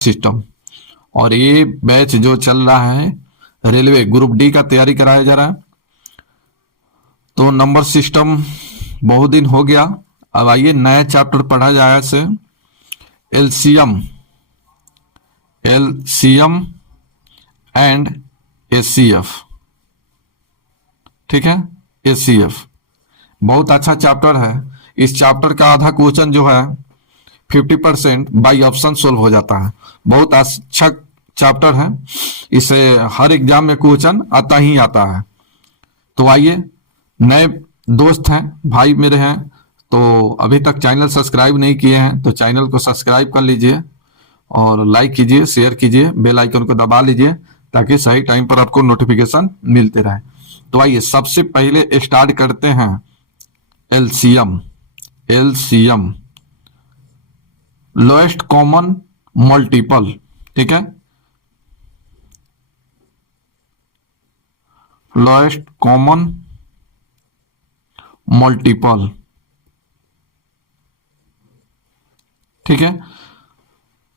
System. और ये batch जो चल रहा है रेलवे ग्रुप डी का तैयारी कराया जा रहा है। तो नंबर सिस्टम बहुत दिन हो गया, अब आइए नया चैप्टर पढ़ा जाए इसे, एलसीएम, एलसीएम एंड एचसीएफ। ठीक है, एचसीएफ बहुत अच्छा चैप्टर है। इस चैप्टर का आधा क्वेश्चन जो है 50% बाई ऑप्शन सोल्व हो जाता है। बहुत अच्छा चैप्टर है, इसे हर एग्जाम में क्वेश्चन आता ही आता है। तो आइए, नए दोस्त हैं, भाई मेरे हैं, तो अभी तक चैनल सब्सक्राइब नहीं किए हैं तो चैनल को सब्सक्राइब कर लीजिए और लाइक कीजिए, शेयर कीजिए, बेल आइकन को दबा लीजिए ताकि सही टाइम पर आपको नोटिफिकेशन मिलते रहे। तो आइए सबसे पहले स्टार्ट करते हैं LCM. LCM lowest common multiple. ठीक है, लोएस्ट कॉमन मल्टीपल। ठीक है,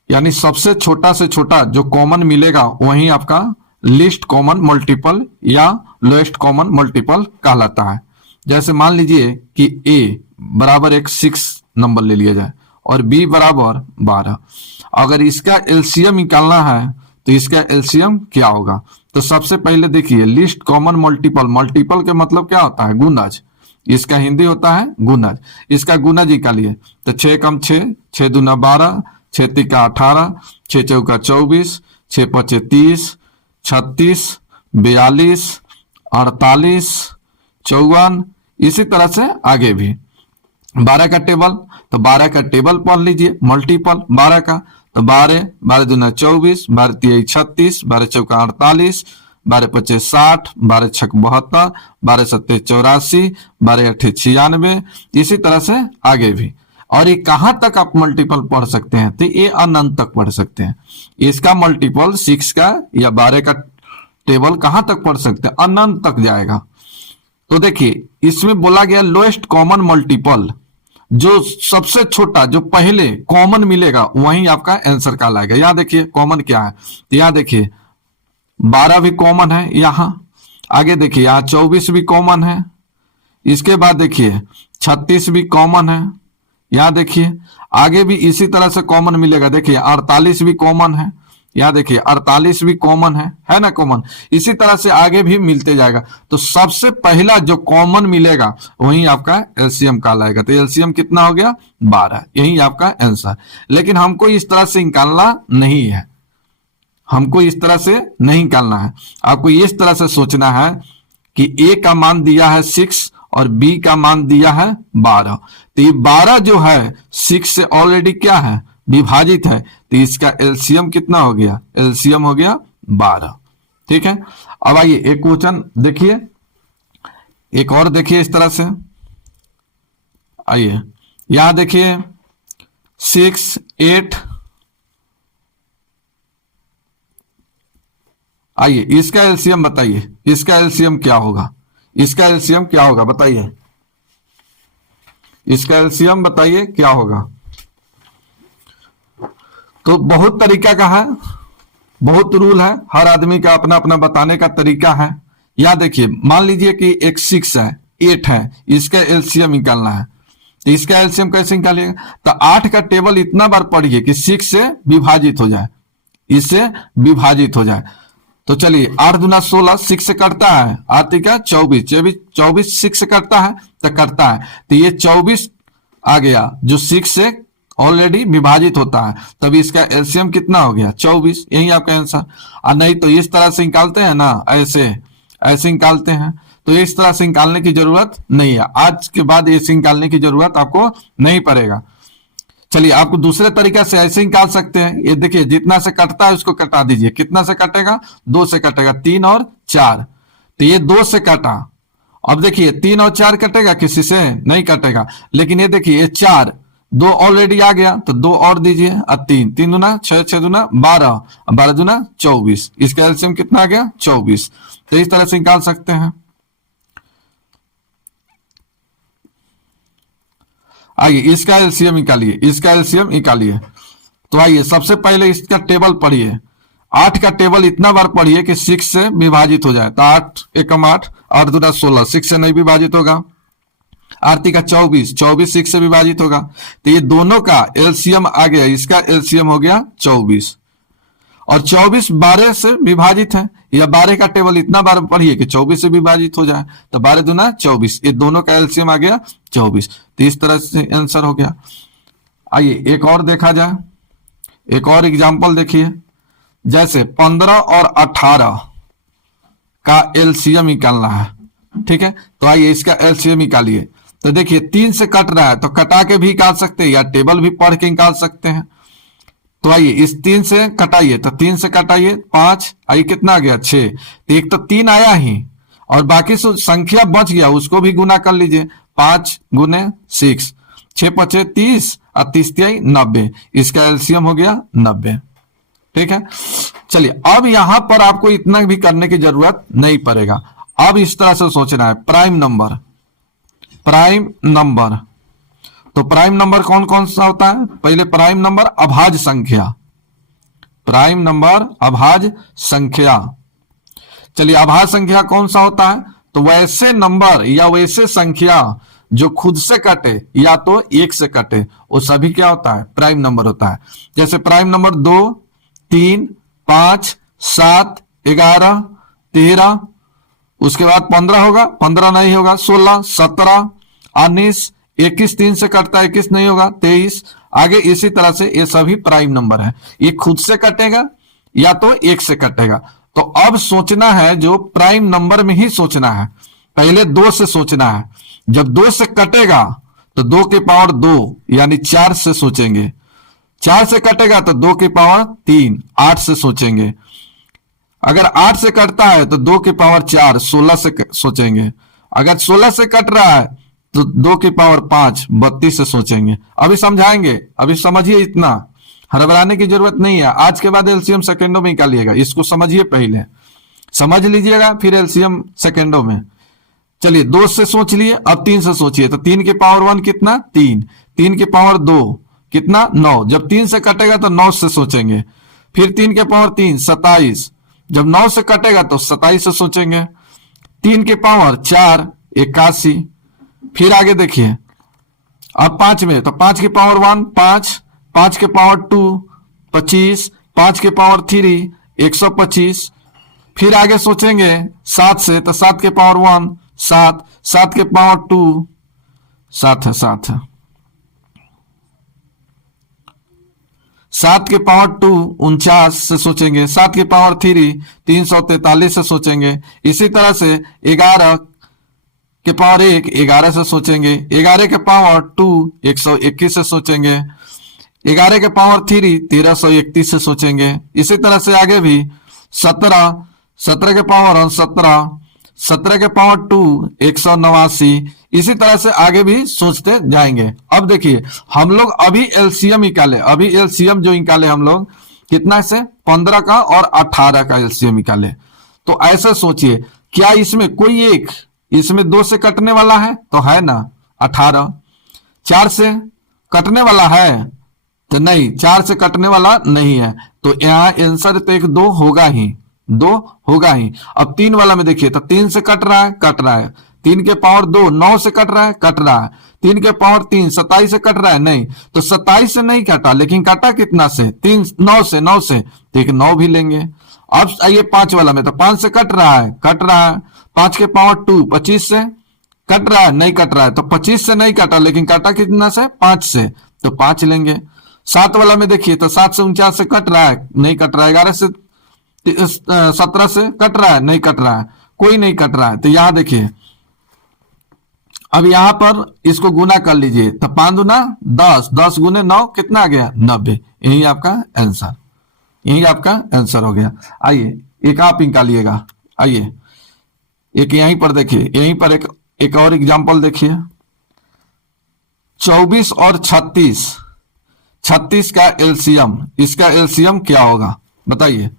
यानी सबसे छोटा से छोटा जो कॉमन मिलेगा वही आपका लीस्ट कॉमन मल्टीपल या लोएस्ट कॉमन मल्टीपल कहलाता है। जैसे मान लीजिए कि a बराबर एक 6 नंबर ले लिया जाए और b बराबर 12। अगर इसका एलसीएम निकालना है तो इसका एलसीएम क्या होगा? तो सबसे पहले देखिए लीस्ट कॉमन मल्टीपल, मल्टीपल के मतलब क्या होता है? गुणज। इसका हिंदी होता है गुणज। इसका गुणज निकालिए तो 6 कम 6, 6 दूना 12, 6 तिका 18, 6 चौका 24, 6 पचे 30, 36, 42, 48, 54, इसी तरह से आगे भी। 12 का टेबल, तो 12 का टेबल पढ़ लीजिए, मल्टीपल 12 का, तो 12, 12 दूना 24, 12 तिया 36, 12 चौका 48, 12 पचे 60, 12 छक 72, 12 सत्ते 84, 12 अठे 96, इसी तरह से आगे भी। और ये कहां तक आप मल्टीपल पढ़ सकते हैं? तो ये अनंत तक पढ़ सकते हैं। इसका मल्टीपल 6 का या 12 का टेबल कहां तक पढ़ सकते हैं? अनंत तक जाएगा। तो देखिए इसमें बोला गया लोएस्ट कॉमन मल्टीपल, जो सबसे छोटा जो पहले कॉमन मिलेगा वही आपका आंसर कहलाएगा। यहां देखिए कॉमन क्या है, तो यहां देखिए 12 भी कॉमन है, यहां आगे देखिए यहां 24 भी कॉमन है, इसके बाद देखिए 36 भी कॉमन है, यहां देखिए आगे भी इसी तरह से कॉमन मिलेगा। देखिए 48 भी कॉमन है, यहां देखिए 48 भी कॉमन है ना कॉमन। इसी तरह से आगे भी मिलते जाएगा। तो सबसे पहला जो कॉमन मिलेगा वही आपका एलसीएम कहलाएगा। तो एलसीएम कितना हो गया? 12। यही आपका आंसर। लेकिन हमको इस तरह से निकालना नहीं है, हमको इस तरह से नहीं निकालना है। आपको इस तरह से सोचना है कि ए का मान दिया है 6 और बी का मान दिया है 12। तो ये 12 जो है 6 से ऑलरेडी क्या है? विभाजित है। तो इसका एलसीएम कितना हो गया? एलसीएम हो गया 12। ठीक है, अब आइए एक क्वेश्चन देखिए, एक और देखिए इस तरह से। आइए यहां देखिए 6, 8। आइए इसका एलसीएम बताइए, इसका एलसीएम क्या होगा? इसका एलसीएम क्या होगा बताइए? इसका एलसीएम बताइए क्या होगा? तो बहुत तरीका का है, बहुत रूल है, हर आदमी का अपना अपना बताने का तरीका है। या देखिए मान लीजिए कि एक 6 है, 8 है, इसका एलसीएम निकालना है। तो इसका एलसीएम कैसे निकालिएगा? तो 8 का टेबल इतना बार पढ़िए कि 6 से विभाजित हो जाए, इससे विभाजित हो जाए। तो चलिए 8 दूना 16, 6 से कटता है, आती का 24, 24 6 से कटता है तो करता है। तो ये 24 आ गया जो 6 से ऑलरेडी विभाजित होता है, तभी इसका एलसीएम कितना हो गया? 24। यही आपका आंसर। और नहीं तो इस तरह से निकालते हैं ना, ऐसे ऐसे निकालते हैं। तो इस तरह से निकालने की जरूरत नहीं है, आज के बाद ऐसे निकालने की जरूरत आपको नहीं पड़ेगा। चलिए आपको दूसरे तरीके से ऐसे निकाल सकते हैं। ये देखिए जितना से कटता है उसको कटा दीजिए। कितना से कटेगा? 2 से कटेगा, 3 और 4। तो ये 2 से कटा। अब देखिए 3 और 4 कटेगा? किसी से नहीं कटेगा। लेकिन ये देखिए ये 4, 2 ऑलरेडी आ गया तो 2 और दीजिए, और 3, 3 दूना 6, 6 दूना 12, 12 दूना 24। इसका एलसीएम कितना आ गया? 24। तो इस तरह से निकाल सकते हैं। आइए इसका एलसीएम निकालिए, इसका एलसीएम निकालिए। तो आइए सबसे पहले इसका टेबल पढ़िए। 8 का टेबल इतना बार पढ़िए कि 6 से विभाजित हो जाए। तो 8 एकम 8, 8 दूना 16, 6 से नहीं विभाजित होगा। आरती का 24, 24 6 से विभाजित होगा। तो ये दोनों का एलसीएम आ गया, इसका एलसीएम हो गया 24, और 24 12 से विभाजित है, या 12 का टेबल इतना बार पढ़िए कि 24 से विभाजित हो जाए। तो 12 दूना 24, ये दोनों का एलसीएम आ गया 24। तो इस तरह से आंसर हो गया। आइए एक और देखा जाए, एक और एग्जाम्पल देखिए। जैसे 15 और 18 का एलसीएम निकालना है, ठीक है। तो आइए इसका एलसीएम निकालिए। तो देखिए 3 से कट रहा है, तो कटा के भी निकाल सकते हैं या टेबल भी पढ़ के निकाल सकते हैं। तो आइए इस 3 से कटाइए, तो 3 से कटाइए 5, आइए कितना आ गया 6। तो एक तो 3 आया ही, और बाकी संख्या बच गया उसको भी गुना कर लीजिए। 5 गुने 6, 6 पचे 30 और 30 90, इसका एलसीएम हो गया 90, ठीक है। चलिए अब यहां पर आपको इतना भी करने की जरूरत नहीं पड़ेगा। अब इस तरह से सोचना है, प्राइम नंबर, प्राइम नंबर। तो प्राइम नंबर कौन कौन सा होता है? पहले प्राइम नंबर अभाज्य संख्या, प्राइम नंबर अभाज्य संख्या। चलिए अभाज्य संख्या कौन सा होता है? तो वैसे नंबर या वैसे संख्या जो खुद से कटे या तो 1 से कटे, वो सभी क्या होता है? प्राइम नंबर होता है। जैसे प्राइम नंबर 2, 3, 5, 7, 11, 13, उसके बाद 15 होगा, 15 नहीं होगा, 16, 17, 19, 21 3 से कटता है, 21 नहीं होगा, 23, आगे इसी तरह से ये सभी प्राइम नंबर है। ये खुद से कटेगा या तो 1 से कटेगा। तो अब सोचना है जो प्राइम नंबर में ही सोचना है। पहले 2 से सोचना है। जब 2 से कटेगा तो 2 की पावर 2 यानी 4 से सोचेंगे। 4 से कटेगा तो 2 की पावर 3 8 से सोचेंगे। अगर 8 से कटता है तो 2 की पावर 4 16 से सोचेंगे। अगर 16 से कट रहा है तो 2 की पावर 5 32 से सोचेंगे। अभी समझाएंगे, अभी समझिए, इतना हड़बड़ाने की जरूरत नहीं है। आज के बाद एलसीएम सेकेंडों में निकालिएगा, इसको समझिए, पहले समझ लीजिएगा फिर एलसीएम सेकेंडों में। चलिए 2 से सोच लिए, अब 3 से सोचिए। तो 3 की पावर 1 कितना? 3, 3 की पावर 2 कितना? 9। जब 3 से कटेगा तो 9 से सोचेंगे। फिर 3 के पावर 3 27, जब 9 से कटेगा तो 27 से सोचेंगे। 3 के पावर 4 81। फिर आगे देखिए, अब 5 में, तो 5 के पावर 1 5, 5 के पावर 2 25, 5 के पावर 3 125। फिर आगे सोचेंगे 7 से, तो 7 के पावर 1 7, 7 के पावर 2 7 है, 7 है, 7 के पावर 2 49 से सोचेंगे। 7 के पावर 3 343 से सोचेंगे। इसी तरह से 11 के पावर 1 11 से सोचेंगे। 11 के पावर 2 121 से सोचेंगे। 11 के पावर 3 1331 से सोचेंगे। इसी तरह से आगे भी 17, 17 के पावर 17, 17 के पावर 2 189। इसी तरह से आगे भी सोचते जाएंगे। अब देखिए हम लोग अभी एलसीएम निकाले, अभी एलसीएम जो निकाले हम लोग कितना से 15 का और 18 का एलसीएम निकाले। तो ऐसा सोचिए, क्या इसमें कोई एक, इसमें 2 से कटने वाला है तो है ना 18, 4 से कटने वाला है तो नहीं, 4 से कटने वाला नहीं है। तो यहाँ आंसर तो एक 2 होगा ही, 2 होगा ही। अब 3 वाला में देखिए, तो 3 से कट रहा है, कट रहा है। 3 के पावर 2 9 से कट रहा है, कट रहा है। 3 के पावर 3 27 से कट रहा है, नहीं। तो 27 से नहीं कटा, लेकिन कटा कितना से? 3 9 से, 9 से, तो एक 9 भी लेंगे। अब आइए 5 वाला में, तो 5 से कट रहा है, कट रहा है। 5 के पावर 2 25 से कट रहा है, नहीं कट रहा है। तो 25 से नहीं कटा, लेकिन कटा कितना से? 5 से, तो 5 लेंगे। 7 वाला में देखिए, तो 7 से 49 से कट रहा है, नहीं कट रहा है। 11 से 17 से कट रहा है, नहीं कट रहा है, कोई नहीं कट रहा है। तो यहां देखिए, अब यहां पर इसको गुना कर लीजिए, तो 5 दूना 10, 10 गुने 9 कितना आ गया? 90। यही आपका आंसर, यही आपका आंसर हो गया। आइए एक आप निकालिएगा। आइए एक यहीं पर देखिए, यहीं पर एक और एग्जांपल देखिए। 24 और 36, 36 का एलसीएम, इसका एलसीएम क्या होगा बताइए?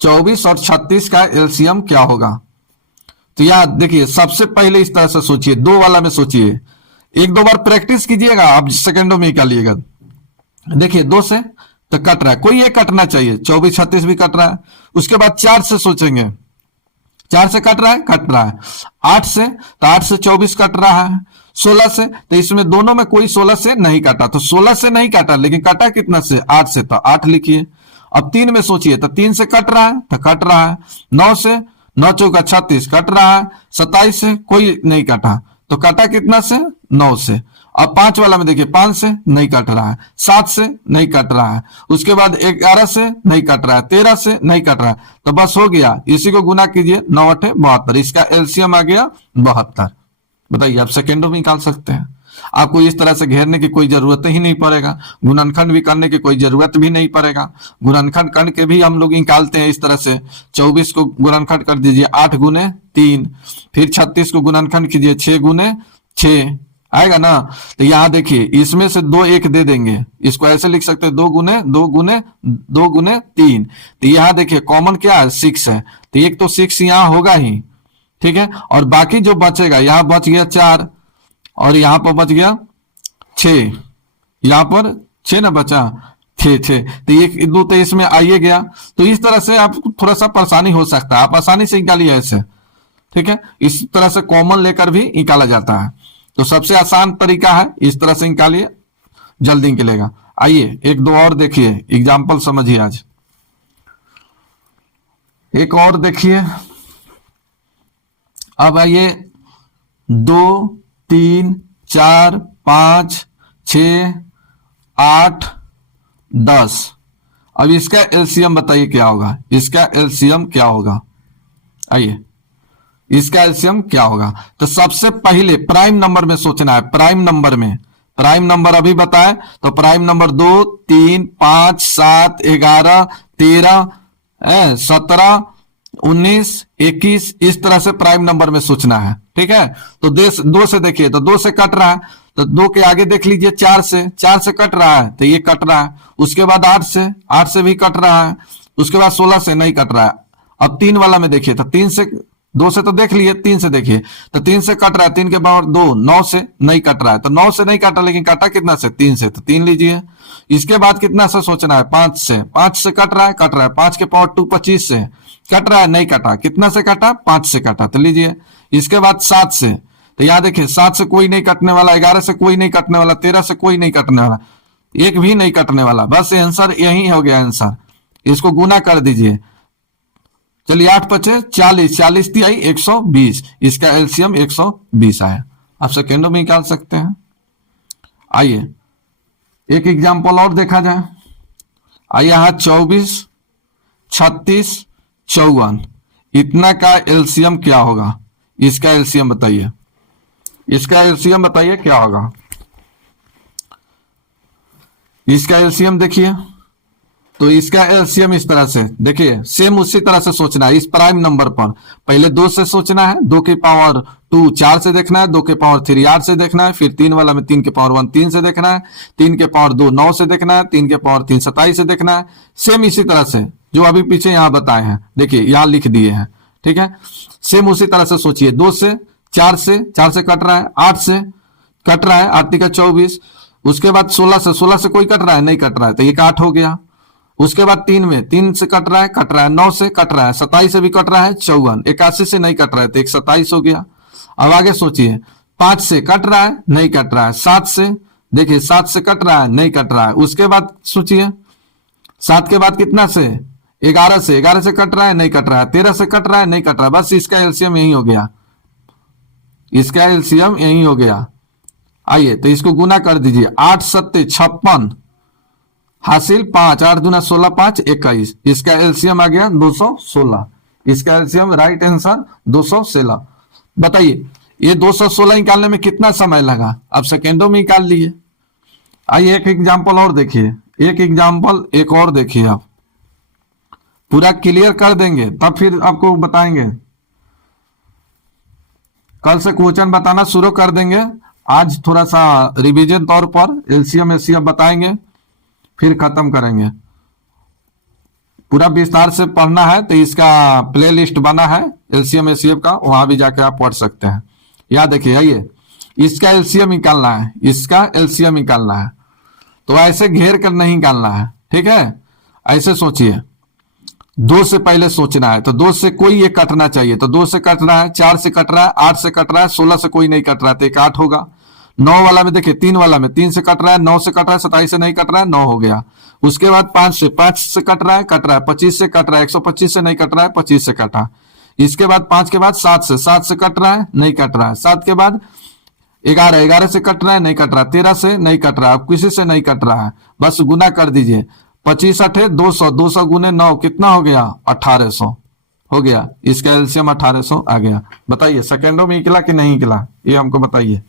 24 और 36 का एलसीएम क्या होगा? तो यार देखिए, सबसे पहले इस तरह से सोचिए, 2 वाला में सोचिए, 1-2 बार प्रैक्टिस कीजिएगा, आप सेकंडों में निकालिएगा। देखिए 2 से तो कट रहा है, कोई एक कटना चाहिए, 24 36 भी कट रहा है। उसके बाद 4 से सोचेंगे, 4 से कट रहा है, कट रहा है। 8 से, तो 8 से 24 कट रहा है। 16 से, तो इसमें दोनों में कोई 16 से नहीं काटा, तो 16 से नहीं काटा, लेकिन काटा कितना से, 8 से, तो 8 लिखिए। अब 3 में सोचिए, तो 3 से कट रहा है, तो कट रहा है। 9 से, 9 चौका 36 कट रहा है। 27 से कोई नहीं काटा, तो काटा कितना से, 9 से। अब 5 वाला में देखिए, 5 से नहीं कट रहा है, 7 से नहीं कट रहा है, उसके बाद 11 से नहीं कट रहा है, 13 से नहीं कट रहा है, तो बस हो गया, इसी को गुना कीजिए, 9 8 72, इसका एलसीएम आ गया 72। बताइए, आप सेकेंडों में निकाल सकते हैं। आपको इस तरह से घेरने की कोई जरूरत ही नहीं पड़ेगा, गुणनखंड भी करने की कोई जरूरत भी नहीं पड़ेगा। गुणनखंड करके भी हम लोग निकालते हैं इस तरह से। 24 को गुणनखंड कर दीजिए 8 गुने 3, फिर 36 को गुणनखंड कीजिए 6 गुने 6, आएगा ना। तो यहां देखिए, इसमें से 2 1 दे देंगे, इसको ऐसे लिख सकते हैं 2 गुने 2 गुने 2 गुने 3। तो यहां देखिए कॉमन क्या है, 6 है, तो एक तो 6 यहां होगा ही, ठीक है। और बाकी जो बचेगा, यहां बच गया 4 और यहां पर बच गया 6, यहां पर 6 ना बचा, 6 तो 1 2 तो इसमें आइए गया। तो इस तरह से आप थोड़ा सा परेशानी हो सकता है, आप आसानी से निकालिए ऐसे, ठीक है। इस तरह से कॉमन लेकर भी निकाला जाता है, तो सबसे आसान तरीका है, इस तरह से निकालिए, जल्दी निकलेगा। आइए एक दो और देखिए, एग्जाम्पल समझिए आज। एक और देखिए, अब आइए 2 3 4 5 6 8 10। अब इसका एलसीएम बताइए क्या होगा, इसका एलसीएम क्या होगा। आइए, इसका एलसीएम क्या होगा। तो सबसे पहले प्राइम नंबर में सोचना है, प्राइम नंबर में। प्राइम नंबर अभी बताए, तो प्राइम नंबर 2 3 5 7 11 13 17 19 21, इस तरह से प्राइम नंबर में सोचना है, ठीक है। तो 2 से देखिए, तो 2 से कट रहा है, तो 2 के आगे देख लीजिए 4 से कट रहा है, तो ये कट रहा है। उसके बाद 8 से भी कट रहा है, उसके बाद 16 से नहीं कट रहा है। अब 3 वाला में देखिए, तो 3 से, 2 से तो देख लिए, 3 से देखिए, तो 3 से कट रहा है, 3 के पावर 2, 9 से नहीं कट रहा है, तो 9 से नहीं काटा, लेकिन काटा कितना से, 3 से, तो 3 लीजिए। इसके बाद कितना से सोचना है, 5 से, 5 से कट रहा है, 5 के पावर 2 25 से कट रहा है, नहीं काटा, कितना से काटा, 5 से काटा, तो लीजिए। इसके बाद 7 से, तो यहां देखिए 7 से कोई नहीं कटने वाला, 11 से कोई नहीं कटने वाला, 13 से कोई नहीं कटने वाला, एक भी नहीं कटने वाला, बस आंसर यही हो गया आंसर। इसको गुना कर दीजिए, चलिए 8 5 40, 40 तिहाई 120, इसका एलसीएम 120 आया। आप सेकेंडों में निकाल सकते हैं। आइए एक एग्जाम्पल और देखा जाए। आइए यहां 24 36 54, इतना का एलसीएम क्या होगा, इसका एलसीएम बताइए, इसका एलसीएम बताइए क्या होगा। इसका एलसीएम देखिए, तो इसका एलसीएम इस तरह से देखिए, सेम उसी तरह से सोचना है। इस प्राइम नंबर पर पहले 2 से सोचना है, 2 के पावर 2 4 से देखना है, 2 के पावर 3 8 से देखना है, फिर 3 वाला में 3 के पावर 1 3 से देखना है, 3 के पावर 2 9 से देखना है, 3 के पावर 3 27 से देखना है। सेम इसी तरह से जो अभी पीछे यहां बताए हैं, देखिए यहां लिख दिए हैं, ठीक है। सेम उसी तरह से सोचिए, 2 से 4 से कट रहा है, 8 से कट रहा है, 8 का 24, उसके बाद 16 से कोई कट रहा है, नहीं कट रहा है, तो ये 8 हो गया। उसके बाद 3 से कट रहा है, 9 से कट रहा है, 27 से भी कट रहा है, 54, 81 से नहीं कट रहा है, तो 127 हो गया। अब आगे सोचिए, 5 से कट रहा है, नहीं कट रहा है, 7 से देखिए, 7 से कट रहा है, नहीं कट रहा है। उसके बाद सोचिए, 7 के बाद कितना से, 11 से कट रहा है, नहीं कट रहा है, 13 से कट रहा है, नहीं कट रहा है, बस इसका एलसीएम यही हो गया, इसका एलसीएम यही हो गया। आइए तो इसको गुना कर दीजिए, 8 7 56 हासिल 5, 8 दूना 16 5 21, इसका एलसीएम आ गया 216, इसका एलसीएम राइट आंसर 216। बताइए ये 216 निकालने में कितना समय लगा, आप सेकेंडों में निकाल लिए। आइए एक एग्जांपल और देखिए, एक और देखिए, आप पूरा क्लियर कर देंगे तब फिर आपको बताएंगे। कल से क्वेश्चन बताना शुरू कर देंगे, आज थोड़ा सा रिवीजन तौर पर एलसीएम एलसीएम बताएंगे, फिर खत्म करेंगे। पूरा विस्तार से पढ़ना है तो इसका प्लेलिस्ट बना है एलसीएम एलसीएम का, वहां भी जाके आप पढ़ सकते हैं। याद देखिए, आइए इसका एलसीएम निकालना है, इसका एलसीएम निकालना है, तो ऐसे घेर कर नहीं निकालना है, ठीक है, ऐसे सोचिए। 2 से पहले सोचना है, तो 2 से कोई एक कटना चाहिए, तो 2 से कट रहा है, 4 से कट रहा है, 8 से कट रहा है, 16 से कोई नहीं कट रहा है, तो एक 8 होगा। 9 वाला में देखिए, 3 वाला में 3 से कट रहा है, 9 से कट रहा है, 27 से नहीं कट रहा है, 9 हो गया। उसके बाद 5 से कट रहा है, 25 से कट रहा है, 125 से नहीं कट रहा है, 25 से कटा। इसके बाद 5 के बाद 7 से कट रहा है, नहीं कट रहा है। 7 के बाद 11 से कट रहा है, नहीं कट रहा है। 13 से नहीं कट रहा है, अब किसी से नहीं कट रहा है, बस गुना कर दीजिए। 25 अठे 200, 200 गुने 9 कितना हो गया? 1800 हो गया। इसका एलसीएम 1800 आ गया। बताइए सेकेंडों में निकला कि नहीं निकला, ये हमको बताइए।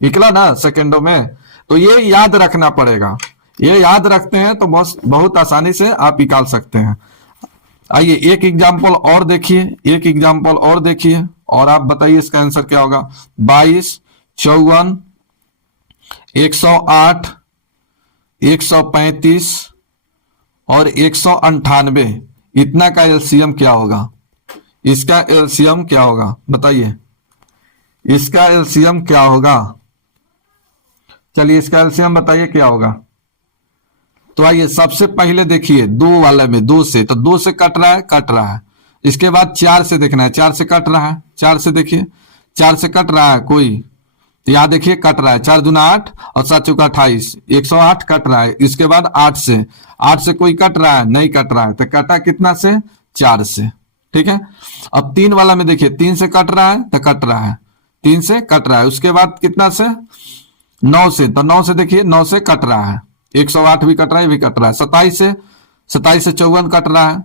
निकला ना सेकेंडों में? तो ये याद रखना पड़ेगा, ये याद रखते हैं तो बहुत आसानी से आप निकाल सकते हैं। आइए एक एग्जाम्पल और देखिए, एक एग्जाम्पल और देखिए और आप बताइए इसका आंसर क्या होगा। 22, 54, 108, 135 और 198, इतना का एलसीएम क्या होगा? इसका एलसीएम क्या होगा बताइए, इसका एलसीएम क्या होगा? चलिए इसका एलसीएम बताइए क्या होगा। तो आइए सबसे पहले देखिए 2 वाले में 2 से, तो 2 से कट रहा है, कट रहा है। इसके बाद 4 से देखना है, 4 से कट रहा है, 4 से देखिए 4 से कट रहा है कोई, तो यहां देखिए कट रहा है, 4 दूना 8 और 7 चौका 28, 108 कट रहा है। इसके बाद 8 से कोई कट रहा है, नहीं कट रहा है, तो कटा कितना से? 4 से। ठीक है, अब 3 वाला में देखिए 3 से कट रहा है, तो कट रहा है, 3 से कट रहा है। उसके बाद कितना से? 9 से, तो 9 से देखिए 9 से कट रहा है, 108 भी कट रहा है, भी कट रहा है। 27 से 54 कट रहा है।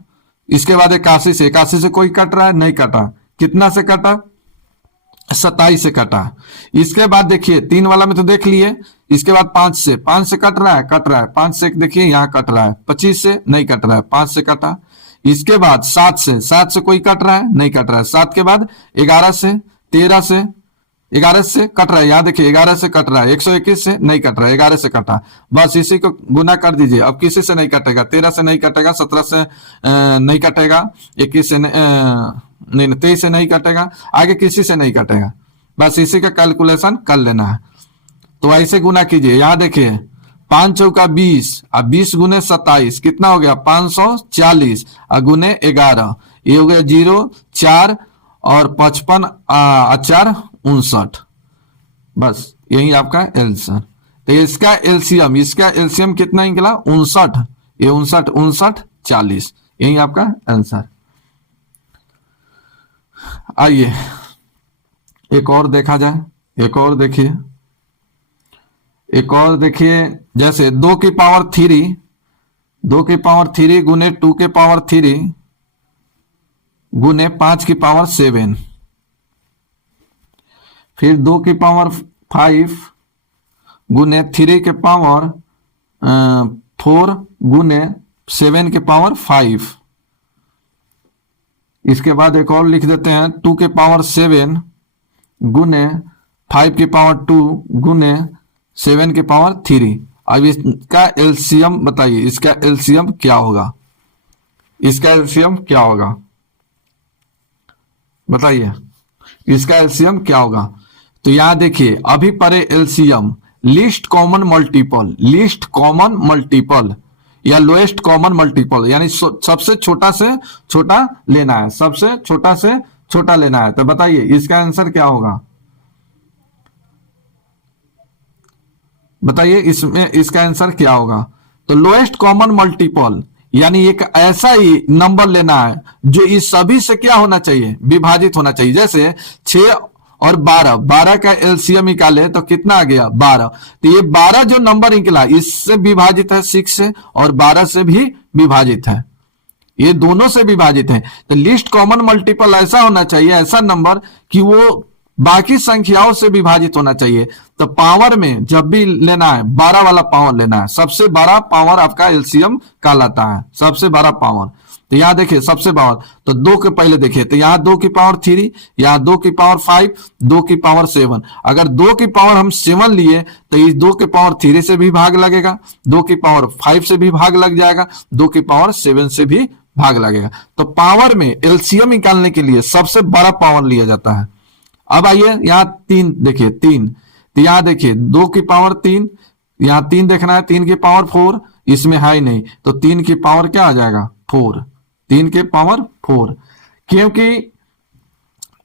इसके बाद 81 से कोई कट रहा है, नहीं कटा, कितना से कटा? 27 से कटा। इसके बाद देखिए 3 वाला में तो देख लिए। इसके बाद 5 से कट रहा है, 5 से देखिए यहाँ कट रहा है, 25 से नहीं कट रहा है, 5 से कटा। इसके बाद 7 से कोई कट रहा है, नहीं कट रहा है। 7 के बाद 11 से, 13 से, 11 से कट रहा है, यहाँ देखिए 11 से कट रहा है, 121 से नहीं कट रहा है, 11 से कटा, बस इसी को गुना कर दीजिए। अब किसी से नहीं कटेगा, 13 से नहीं कटेगा, 17 से नहीं कटेगा, 21 से नहीं 23 से नहीं कटेगा, आगे किसी से नहीं कटेगा, बस इसी का कैलकुलेशन कर लेना है। तो ऐसे गुना कीजिए, यहाँ देखिए 5 चौका 20, अब 20 गुने 27 कितना हो गया? 540 और गुने 11, ये हो गया 0, 4 और 55 4 59, बस यही आपका आंसर। तो इसका एलसीएम कितना निकला? 59, ये 59 40, यही आपका आंसर। आइए एक और देखा जाए, एक और देखिए, एक और देखिए, जैसे 2 की पावर 3, 2 की पावर 3 गुने 2 के पावर 3 गुने 5 की पावर 7, फिर 2 की पावर 5 गुने 3 के पावर 4 गुने 7 के पावर 5। इसके बाद एक और लिख देते हैं 2 के पावर 7 गुने 5 की पावर 2 गुने 7 के पावर 3। अब इसका एलसीएम बताइए, इसका एलसीएम क्या होगा? इसका एलसीएम क्या होगा बताइए, इसका एलसीएम क्या होगा? तो यहां देखिए अभी परे LCM least common multiple, least common multiple या लोएस्ट कॉमन मल्टीपल, यानी सबसे छोटा से छोटा लेना है, सबसे छोटा से छोटा लेना है। तो बताइए इसका आंसर क्या होगा? बताइए इसमें इसका आंसर क्या होगा? तो लोएस्ट कॉमन मल्टीपल यानी एक ऐसा ही नंबर लेना है जो इस सभी से क्या होना चाहिए? विभाजित होना चाहिए। जैसे 6 और 12, 12 का एलसीएम निकाले तो कितना आ गया? 12। तो ये 12 जो नंबर निकला इससे विभाजित है 6 से, और 12 से भी विभाजित है, ये दोनों से विभाजित है। तो लिस्ट कॉमन मल्टीपल ऐसा होना चाहिए, ऐसा नंबर कि वो बाकी संख्याओं से विभाजित होना चाहिए। तो पावर में जब भी लेना है 12 वाला पावर लेना है, सबसे बड़ा पावर आपका एलसीएम कहलाता है, सबसे बड़ा पावर। तो यहां देखिए सबसे पावर, तो 2 के पहले देखिए, तो यहां 2 की पावर 3, यहां 2 की पावर 5, 2 की पावर 7। अगर 2 की पावर हम 7 लिए तो इस 2 के पावर 3 से भी भाग लगेगा, 2 की पावर 5 से भी भाग लग जाएगा, 2 की पावर 7 से भी भाग लगेगा। तो पावर में एलसीएम निकालने के लिए सबसे बड़ा पावर लिया जाता है। अब आइए यहां 3 देखिए, 3, तो यहां देखिए 2 की पावर 3, यहां 3 देखना है, 3 की पावर 4, इसमें है ही नहीं, तो 3 की पावर क्या आ जाएगा 4, 3 की पावर 4। क्योंकि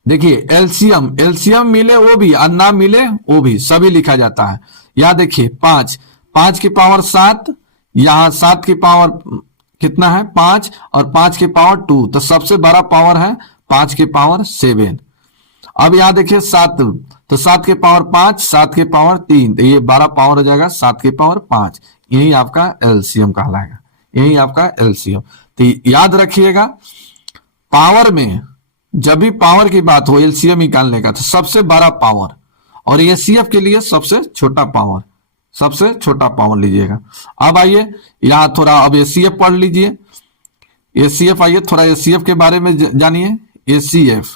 देखिए एलसीएम, एलसीएम मिले वो भी और ना मिले वो भी, सभी लिखा जाता है। या देखिए 5, 5 की पावर 7, यहां 7 की पावर कितना है 5, और 5 की पावर 2, तो सबसे बड़ा पावर है 5 की पावर 7। अब यहां देखिए 7, तो 7 की पावर 5, 7 की पावर 3, तो ये 12 पावर हो जाएगा 7 की पावर 5। यही आपका एलसीएम कहलाएगा, यही आपका एलसीएम। तो याद रखिएगा, पावर में जब भी पावर की बात हो एलसीएम निकालने का, तो सबसे बड़ा पावर, और एसीएफ के लिए सबसे छोटा पावर, सबसे छोटा पावर लीजिएगा। अब आइए यहां थोड़ा अब एसीएफ पढ़ लीजिए। एसीएफ, आइए थोड़ा एसीएफ के बारे में जानिए। ACF,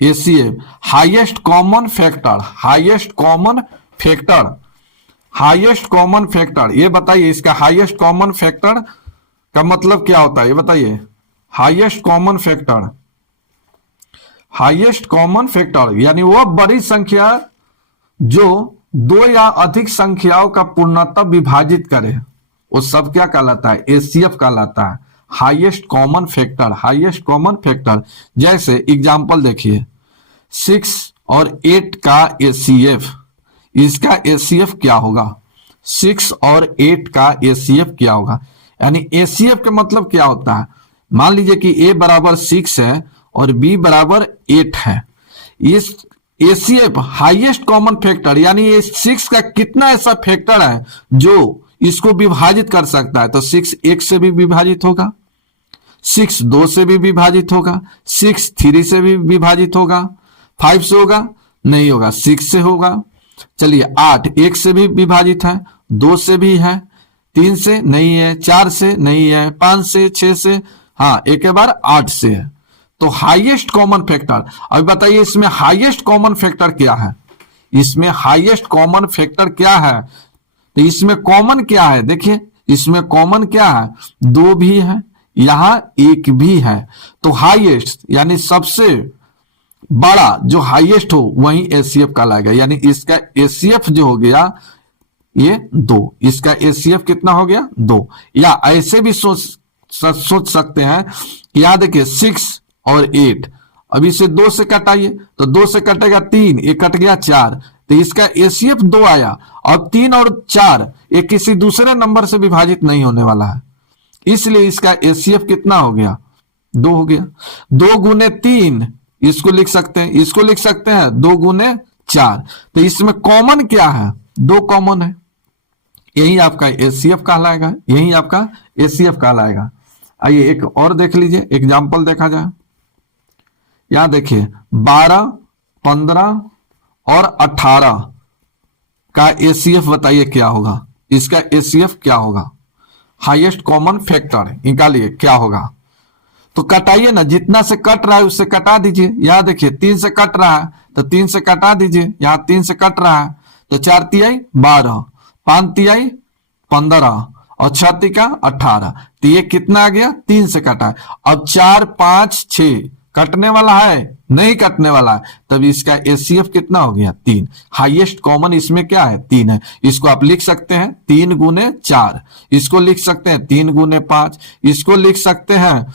ACF highest common factor, highest common factor, highest common factor, ये बताइए इसका हाईएस्ट कॉमन फैक्टर का मतलब क्या होता है, ये बताइए। Highest common factor, highest common factor यानी वह बड़ी संख्या जो दो या अधिक संख्याओं का पूर्णतः विभाजित करे, वो सब क्या कहलाता है, एसीएफ कहलाता है। Highest common factor, highest common factor. जैसे एग्जांपल देखिए 6 और 8 का एसीएफ, इसका एसीएफ क्या होगा, 6 और 8 का एसीएफ क्या होगा। यानी एसीएफ का मतलब क्या होता है, मान लीजिए कि ए बराबर 6 है और बी बराबर 8 है। इस एसीएफ हाईएस्ट कॉमन फैक्टर यानी ये 6 का कितना ऐसा फैक्टर है जो इसको विभाजित कर सकता है। तो 6 1 से भी विभाजित होगा, 6 2 से भी विभाजित होगा, 6 3 से भी विभाजित होगा, 5 से होगा नहीं होगा, 6 से होगा। चलिए 8 1 से भी विभाजित है, 2 से भी है, 3 से नहीं है, 4 से नहीं है, 5 से, 6 से, हाँ एक के बार 8 से है। तो हाईएस्ट कॉमन फैक्टर, अब बताइए इसमें हाईएस्ट कॉमन फैक्टर क्या है, इसमें हाईएस्ट कॉमन फैक्टर क्या है। तो इसमें कॉमन क्या है, देखिए इसमें कॉमन क्या है, 2 भी है, यहां 1 भी है। तो हाईएस्ट यानी सबसे बड़ा जो हाईएस्ट हो वही एसीएफ कहलाएगा। यानी इसका एसीएफ जो हो गया ये 2, इसका एसीएफ कितना हो गया 2। या ऐसे भी सोच सकते हैं कि याद देखिए 6 और 8, अब इसे 2 से कटाइए तो 2 से कटेगा 3, ये कट गया 4, तो इसका एसीएफ 2 आया। अब 3 और 4 ये किसी दूसरे नंबर से विभाजित नहीं होने वाला है, इसलिए इसका एसीएफ कितना हो गया 2 हो गया। 2 गुने 3 इसको लिख सकते हैं, इसको लिख सकते हैं 2 गुने 4। तो इसमें कॉमन क्या है, 2 कॉमन है, यही आपका एसीएफ कहलाएगा, यही आपका एसीएफ कहलाएगा। आइए एक और देख लीजिए, एग्जाम्पल देखा जाए। यहां देखिए 12, 15 और 18 का एसीएफ बताइए क्या होगा, इसका एसीएफ क्या होगा, हाईएस्ट कॉमन फैक्टर निकालिए क्या होगा। तो कटाइए ना, जितना से कट रहा है उससे कटा दीजिए। यहां देखिए 3 से कट रहा है तो 3 से कटा दीजिए, यहां 3 से कट रहा है तो 4 तिहाई 12, 5 तिहाई 15 और 6 तिका 18, तो ये कितना आ गया 3 से कटा है। अब 4 5 6 कटने वाला है नहीं कटने वाला है, तब इसका एसीएफ कितना हो गया 3। हाईएस्ट कॉमन इसमें क्या है 3 है। इसको आप लिख सकते हैं 3 गुने 4, इसको लिख सकते हैं 3 गुने 5, इसको लिख सकते हैं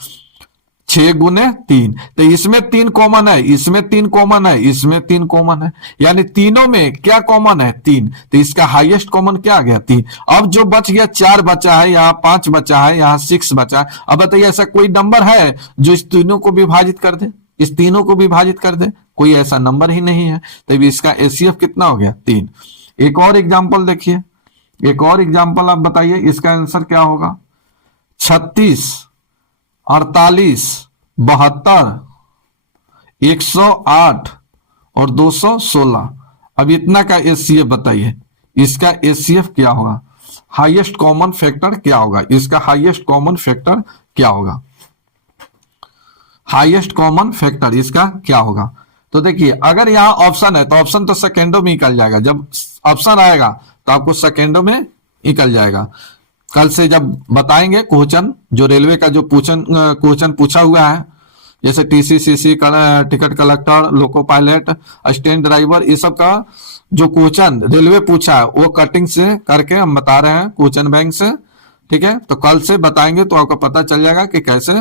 6 गुने 3। तो इसमें 3 कॉमन है, इसमें 3 कॉमन है, इसमें 3 कॉमन है, यानी तीनों में क्या कॉमन है 3। तो इसका हाईएस्ट कॉमन क्या आ गया 3। अब जो बच गया 4 बचा है, यहाँ 5 बचा है, यहाँ 6 बचा है। अब बताइए ऐसा कोई नंबर है जो इस तीनों को विभाजित कर दे, इस तीनों को विभाजित कर दे, कोई ऐसा नंबर ही नहीं है। तब इसका एसीएफ कितना हो गया 3। एक और एग्जाम्पल देखिए, एक और एग्जाम्पल आप बताइए इसका आंसर क्या होगा। 36, 48, 72, 108 और 216। अब इतना का एसीएफ बताइए, इसका एसीएफ क्या होगा, हाईएस्ट कॉमन फैक्टर क्या होगा, इसका हाईएस्ट कॉमन फैक्टर क्या होगा, हाईएस्ट कॉमन फैक्टर इसका क्या होगा। तो देखिए अगर यहां ऑप्शन है तो ऑप्शन तो सेकेंडों में निकल जाएगा, जब ऑप्शन आएगा तो आपको सेकेंडों में निकल जाएगा। कल से जब बताएंगे क्वेश्चन, जो रेलवे का जो क्वेश्चन पूछा हुआ है, जैसे TCCC ticket collector, loco pilot, assistant driver, ये सब का जो क्वेश्चन रेलवे पूछा है वो कटिंग से करके हम बता रहे हैं क्वेश्चन बैंक से। ठीक है, तो कल से बताएंगे तो आपको पता चल जाएगा कि कैसे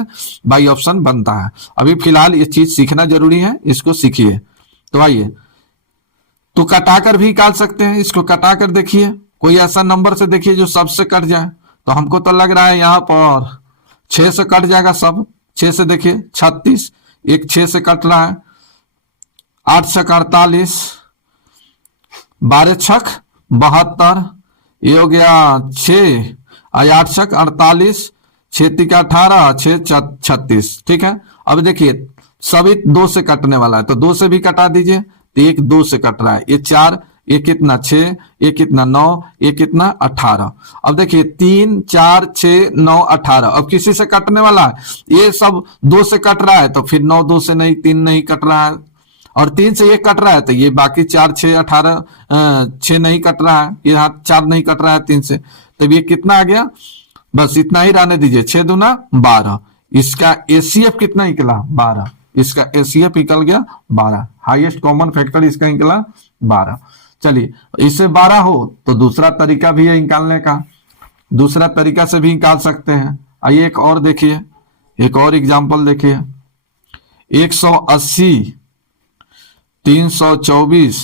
बाई ऑप्शन बनता है। अभी फिलहाल ये चीज सीखना जरूरी है, इसको सीखिए। तो आइए, तो कटाकर भी निकाल सकते हैं, इसको कटाकर देखिए, कोई ऐसा नंबर से देखिए जो सबसे कट जाए। तो हमको तो लग रहा है यहाँ पर 6 से कट जाएगा सब। 6 से देखिए 36, एक 6 से कट रहा है। 8 से 48, 12 छक 72, ये हो गया 6, 8 छक 48, 6 तिका 18, 6 36। ठीक है, अब देखिए सभी 2 से कटने वाला है, तो 2 से भी कटा दीजिए। तो एक 2 से कट रहा है, ये 4, एक कितना 6, एक कितना 9, एक कितना 18। अब देखिए 3, 4, 6, 9, 18। अब किसी से कटने वाला है, ये सब 2 से कट रहा है, तो फिर 9 2 से नहीं, 3 नहीं कट रहा है, और 3 से ये कट रहा है, तो ये बाकी 4, 6, 18, 6 नहीं कट रहा है, ये 4 नहीं कट रहा है 3 से, तो ये कितना आ गया, बस इतना ही रहने दीजिए। 6 दूना 12, इसका एसीएफ कितना निकला 12, इसका एसीएफ निकल गया 12, हाईएस्ट कॉमन फैक्टर इसका निकला 12। चलिए, इससे 12 हो तो दूसरा तरीका भी है निकालने का, दूसरा तरीका से भी निकाल सकते हैं। आइए एक और देखिए, एक और एग्जांपल देखिए। 180, 324,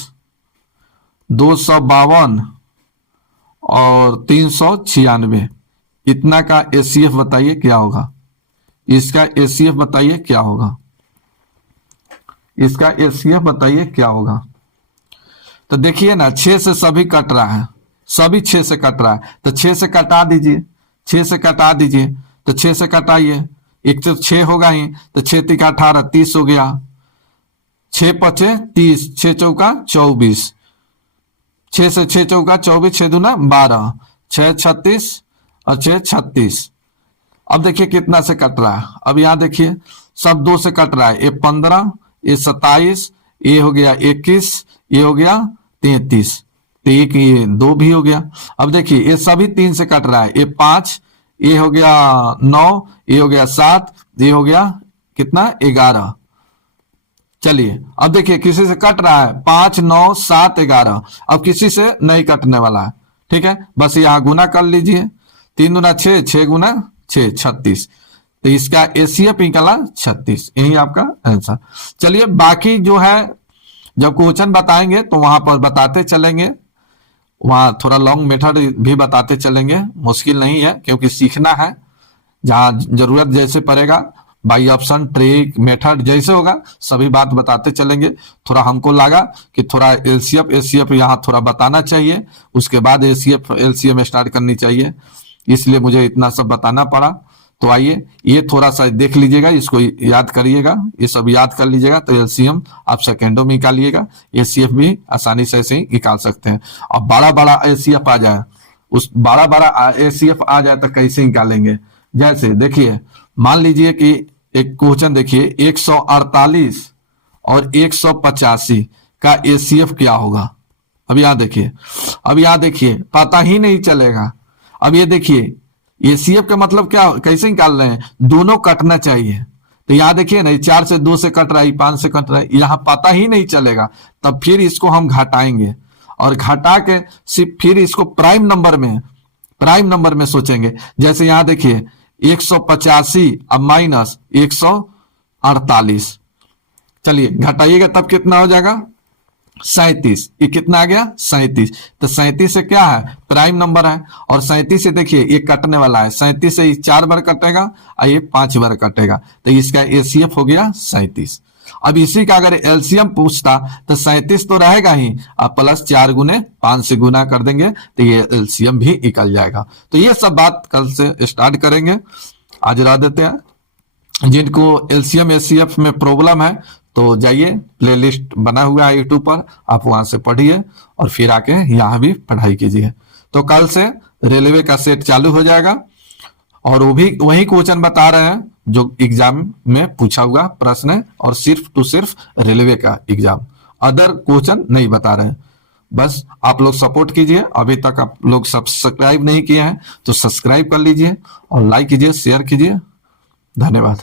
252 और 396, इतना का एसीएफ बताइए क्या होगा, इसका एसीएफ बताइए क्या होगा, इसका एसीएफ बताइए क्या होगा। तो देखिए ना, 6 से सभी कट रहा है, सभी 6 से कट रहा है, तो 6 से कटा दीजिए, 6 से कटा दीजिए, तो 6 से कटाइए, एक तो 6 होगा ही, तो 6 तिका 18, 30 हो गया, 6 पचे 30, 6 चौका 24, 6 से 6 चौका 24, 6 दूना 12, 6 36 और 6 36। अब देखिए कितना से कट रहा है, अब यहां देखिए सब 2 से कट रहा है, ये 15, ये 27, ये हो गया 21, ये हो गया 33, तो एक ये 2 भी हो गया। अब देखिए ये सभी 3 से कट रहा है, ये 5, ये हो गया 9, ये हो गया 7, ये हो गया कितना 11। चलिए अब देखिए किसी से कट रहा है 5, 9, 7, 11, अब किसी से नहीं कटने वाला है। ठीक है, बस यहाँ गुना कर लीजिए, 3 दूना 6, 6 गुना 6 36, तो इसका एसीएफ निकला 36, यही आपका आंसर। चलिए बाकी जो है जब क्वेश्चन बताएंगे तो वहां पर बताते चलेंगे, वहां थोड़ा लॉन्ग मेथड भी बताते चलेंगे, मुश्किल नहीं है क्योंकि सीखना है, जहां जरूरत जैसे पड़ेगा बाई ऑप्शन ट्रिक मेथड जैसे होगा सभी बात बताते चलेंगे। थोड़ा हमको लगा कि थोड़ा एलसीएफ एसीएफ यहाँ थोड़ा बताना चाहिए, उसके बाद एसीएफ एलसीएम स्टार्ट करनी चाहिए, इसलिए मुझे इतना सब बताना पड़ा। तो आइए ये थोड़ा सा देख लीजिएगा, इसको याद करिएगा, ये सब याद कर लीजिएगा, तो एलसीएम आप सेकेंडों में निकालिएगा, एसीएफ भी आसानी से ऐसे ही निकाल सकते हैं। अब बड़ा बड़ा एसीएफ आ जाए, उस बड़ा बड़ा एसीएफ आ जाए तो कैसे निकालेंगे, जैसे देखिए मान लीजिए कि एक क्वेश्चन देखिए 148 और 185 का एसीएफ क्या होगा। अब यहां देखिए, अब यहां देखिए पता ही नहीं चलेगा। अब ये देखिए एसीएफ का मतलब क्या, कैसे निकाल रहे हैं, दोनों कटना चाहिए, तो यहां देखिए ना 4 से 2 से कट रहा है, 5 से कट रहा है, यहां पता ही नहीं चलेगा, तब फिर इसको हम घटाएंगे और घटा के सिर्फ फिर इसको प्राइम नंबर में सोचेंगे। जैसे यहां देखिए 185 अब माइनस 148, चलिए घटाइएगा तब कितना हो जाएगा 37, ये कितना आ गया 37, तो 37 से क्या है प्राइम नंबर है, और 37 से देखिए ये कटने वाला है, 37 से 4 बार कटेगा और ये 5 बार कटेगा, तो इसका एसीएफ हो गया 37। अब इसी का अगर एलसीएम पूछता तो 37 तो रहेगा ही, अब प्लस 4 गुने 5 से गुना कर देंगे तो ये एलसीएम भी निकल जाएगा। तो ये सब बात कल से स्टार्ट करेंगे, आज रह देते हैं। जिनको एलसीएम एसीएफ में प्रॉब्लम है तो जाइए, प्लेलिस्ट बना हुआ है यूट्यूब पर, आप वहां से पढ़िए और फिर आके यहाँ भी पढ़ाई कीजिए। तो कल से रेलवे का सेट चालू हो जाएगा और वो भी वही क्वेश्चन बता रहे हैं जो एग्जाम में पूछा हुआ प्रश्न है, और सिर्फ टू सिर्फ रेलवे का एग्जाम, अदर क्वेश्चन नहीं बता रहे हैं। बस आप लोग सपोर्ट कीजिए, अभी तक आप लोग सब्सक्राइब नहीं किए हैं तो सब्सक्राइब कर लीजिए और लाइक कीजिए, शेयर कीजिए। धन्यवाद।